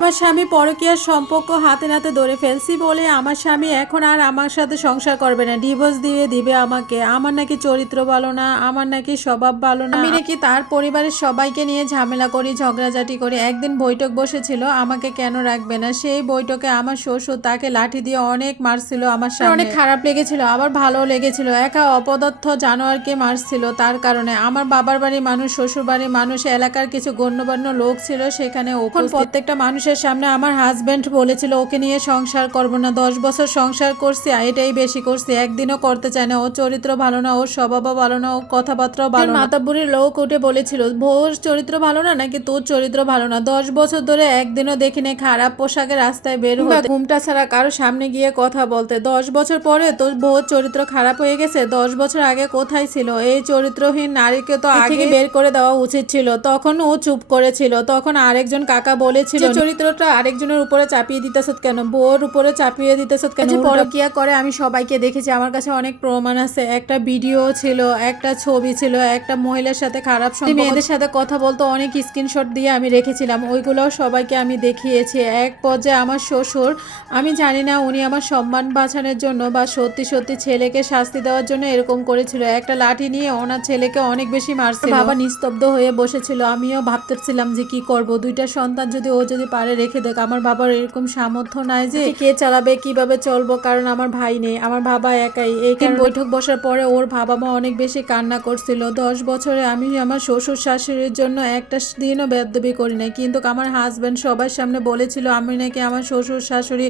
আমার স্বামী পরকীয়ার সম্পর্ক হাতে নাতে ধরে ফেলছি বলে আমার স্বামী এখন আর আমার সাথে সংসার করবে না। ডিভোর্স দিয়ে দিবে আমাকে। আমার নাকি চরিত্র ভালো না আমার নাকি স্বভাব ভালো না। আমি নাকি তার পরিবারের সবাইকে নিয়ে ঝামেলা করি ঝগড়াঝাটি করি। একদিন বৈঠক বসেছিল আমাকে কেন রাখবে না? সেই বৈঠকে আমার শ্বশুর তাকে লাঠি দিয়ে অনেক মারছিল আমার সামনে। অনেক খারাপ লেগেছিল আবার ভালো লেগেছিল। একা অপদার্থ জানোয়ারকে মারছিল তার কারণে। আমার বাবার বাড়ির মানুষ শ্বশুর বাড়ির মানুষ এলাকার কিছু গণ্যমান্য লোক ছিল সেখানে ওখন প্রত্যেকটা মানুষের সামনে আমার হাজবেন্ড বলেছিল ওকে নিয়ে সংসার করব না দশ বছর সংসার করছি এটাই বেশি করছি। একদিনও করতে চায় না ও চরিত্র ভালো না ওর স্বভাবও ভালো না ও কথাবার্তাও ভালো না। মাতাবুরির লোক উঠে বলেছিল ভোর চরিত্র ভালো না নাকি তোর চরিত্র ভালো না? দশ বছর ধরে একদিনও দেখিনি খারাপ পোশাকে রাস্তায় বের হতে ঘুমটা ছাড়া কারও সামনে গিয়ে কথা বলতে। দশ বছর পরে তোর ভোর চরিত্র খারাপ হয়ে গেছে দশ বছর আগে কোথায় ছিল? এই চরিত্রহীন নারীকে তো আগে বের করে দেওয়া উচিত ছিল। তখন ও চুপ করেছিল। তখন আরেকজন কাকা বলেছিল চরিত্রটা আরেকজনের উপরে চাপিয়ে দিতেছ কেন? বোর উপরে চাপিয়ে দিতেছ কেন? পরকিয়া করে আমি সবাইকে দেখেছি। আমার কাছে অনেক প্রমাণ আছে। একটা ভিডিও ছিল একটা ছবি ছিল একটা মহিলার সাথে খারাপ সম্পর্ক। মেয়েদের সাথে কথা বলতো অনেক স্ক্রিনশট দিয়ে আমি রেখেছিলাম। ওইগুলোও সবাইকে আমি দেখিয়েছি। এক পর্যায়ে আমার শ্বশুর আমি জানি না উনি আমার সম্মান বাঁচানোর জন্য বা সত্যি সত্যি ছেলেকে শাস্তি দেওয়ার জন্য এরকম করেছিল। একটা লাঠি নিয়ে ওনার ছেলেকে অনেক বেশি মারছিল। বাবা নিস্তব্ধ হয়ে বসেছিল। আমিও ভাবতেছিলাম যে কি করব? দুইটা সন্তান যদি ও যদি পারে রেখে দেখ। আমার বাবার এরকম সামর্থ্য নাই যে কে চালাবে কীভাবে চলবো কারণ আমার ভাই নেই আমার বাবা একাই। এই বৈঠক বসার পরে ওর বাবা মা অনেক বেশি কান্না করছিল। দশ বছরে আমি আমার শ্বশুর শাশুড়ির জন্য একটা দিনও বেদবি করি নাই। কিন্তু আমার হাজব্যান্ড সবার সামনে বলেছিল আমি নাকি আমার শ্বশুর শাশুড়ি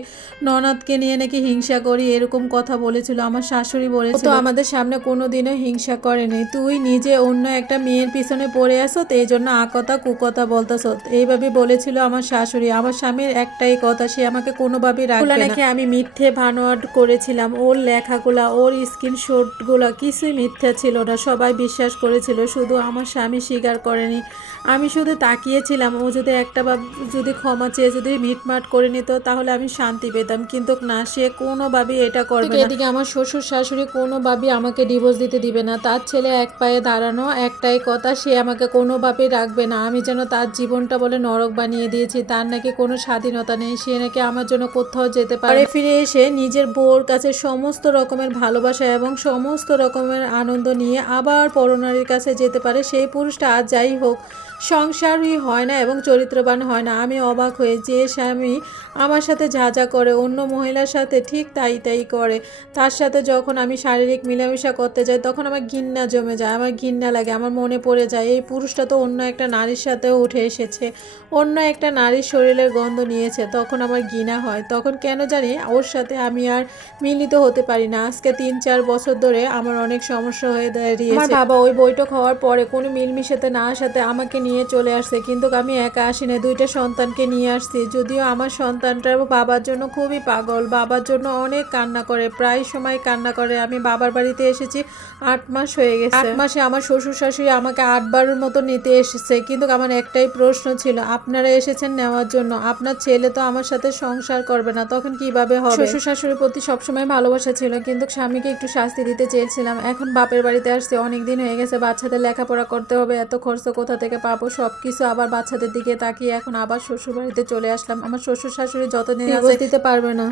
ননদকে নিয়ে নাকি হিংসা করি এরকম কথা বলেছিল। আমার শাশুড়ি বলেছিল তো আমাদের সামনে কোনোদিনও হিংসা করেনি তুই নিজে অন্য একটা মেয়ের পিছনে পড়ে আসো তো এই জন্য আকথা কুকথা বলতেছ এইভাবে বলেছিল আমার শাশুড়ি। আমার স্বামীর একটাই কথা সে আমাকে কোনোভাবেই রাখবে নাকি আমি মিথ্যে ভানোয়াট করেছিলাম। ওর লেখাগুলা ওর স্ক্রিনশটগুলা কিছুই মিথ্যা ছিল না সবাই বিশ্বাস করেছিল শুধু আমার স্বামী স্বীকার করেনি। আমি শুধু তাকিয়েছিলাম ও যদি একটা বা যদি ক্ষমা চেয়ে যদি মিটমাট করে নিত তাহলে আমি শান্তি পেতাম। কিন্তু না সে কোনোভাবেই এটা করবে না। এদিকে আমার শ্বশুর শাশুড়ি কোনোভাবেই আমাকে ডিভোর্স দিতে দিবে না। তার ছেলে এক পায়ে দাঁড়ানো একটাই কথা সে আমাকে কোনোভাবেই রাখবে না। আমি যেন তার জীবনটা বলে নরক বানিয়ে দিয়েছি তার নাকি কোনো স্বাধীনতা নেই, সে নাকি আমার জন্য কোথাও যেতে পারে ফিরে এসে নিজের বউর কাছে সমস্ত রকমের ভালোবাসা এবং সমস্ত রকমের আনন্দ নিয়ে আবার পরনারীর কাছে যেতে পারে সেই পুরুষটা। আর যাই হোক, সংসারই হয় না এবং চরিত্রবান হয় না। আমি অবাক হয়ে যে স্বামী আমার সাথে যা যা করে, অন্য মহিলার সাথে ঠিক তাই তাই করে। তার সাথে যখন আমি শারীরিক মিলামেশা করতে যাই, তখন আমার ঘিন্না জমে যায়, আমার ঘিন্না লাগে, আমার মনে পড়ে যায়। এই পুরুষটা তো অন্য একটা নারীর সাথেও উঠে এসেছে। অন্য একটা নারীর শরীরের গন্ধ নিয়েছে তখন আমার ঘৃণা হয়। তখন কেন জানি ওর সাথে আমি আর মিলিত হতে পারি না। আজকে তিন চার বছর ধরে আমার অনেক সমস্যা হয়ে দাঁড়িয়েছে। আমার বাবা ওই বৈঠক হওয়ার পরে কোনো মিলমিশাতে না আসাতে আমাকে নিয়ে চলে আসছে কিন্তু আমি একা আসি না। দুইটা সন্তানকে নিয়ে আসছি যদিও আমার সন্তানটা বাবার জন্য খুবই পাগল বাবার জন্য অনেক কান্না করে প্রায় সময় কান্না করে। আমি বাবার বাড়িতে এসেছি আট মাস হয়ে গেছে। আট মাসে আমার শ্বশুর শাশুড়ি আমাকে আটবারের মতো নিতে এসেছে কিন্তু আমার একটাই প্রশ্ন ছিল আপনারা এসেছেন নেওয়ার জন্য আপনার ছেলে তো আমার সাথে সংসার করবে না তখন কীভাবে হবে? শ্বশুর শাশুড়ির প্রতি সবসময় ভালোবাসা ছিল কিন্তু স্বামীকে একটু শাস্তি দিতে চেয়েছিলাম। এখন বাপের বাড়িতে আসছে অনেক দিন হয়ে গেছে বাচ্চাদের লেখাপড়া করতে হবে এত খরচ কোথা থেকে পাবো? সব কিছু আবার বাচ্চাদের দিকে তাকিয়ে এখন আবার শ্বশুর বাড়িতে চলে আসলাম। আমার শ্বশুর শাশুড়ি যতদিন দিতে পারবে না।